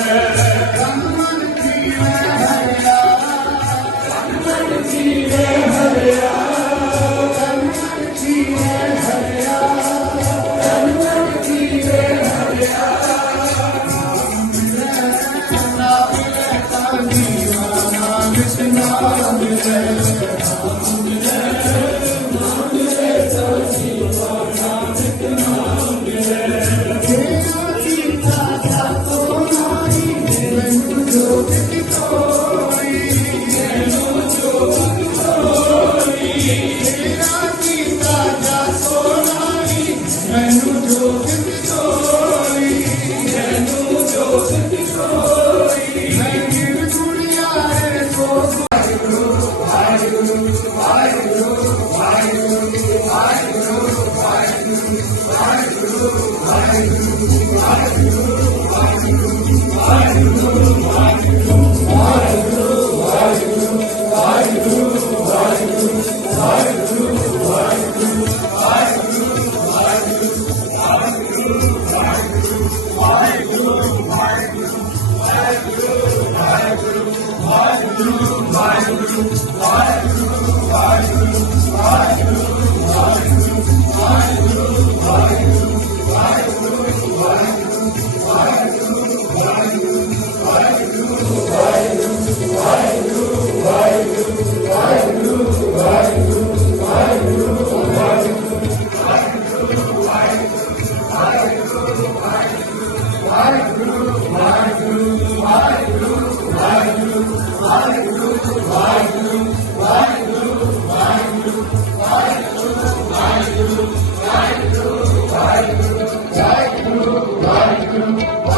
Yeah. Yeah. Why?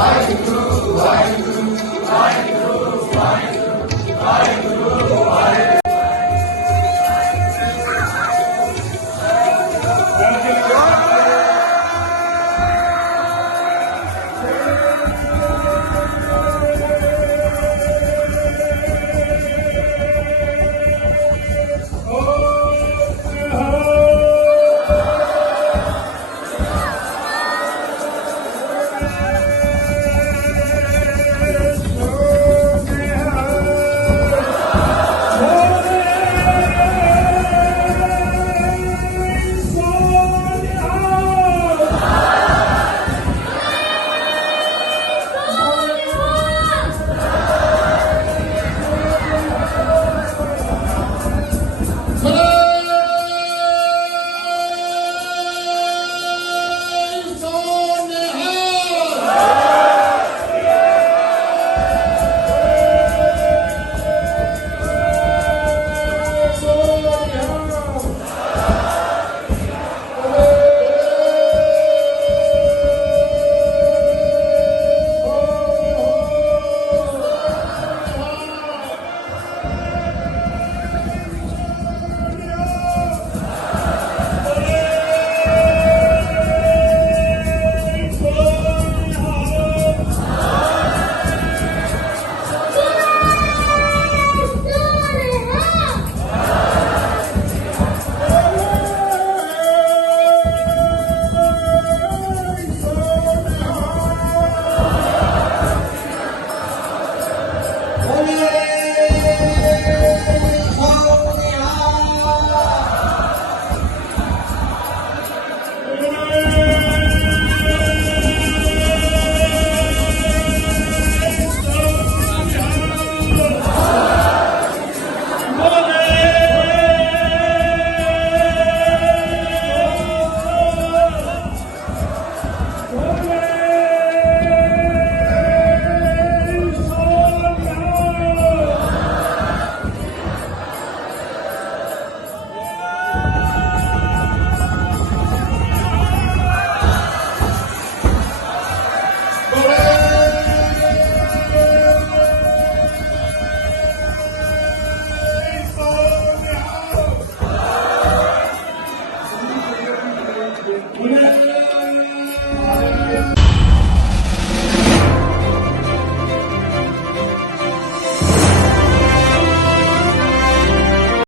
Bye.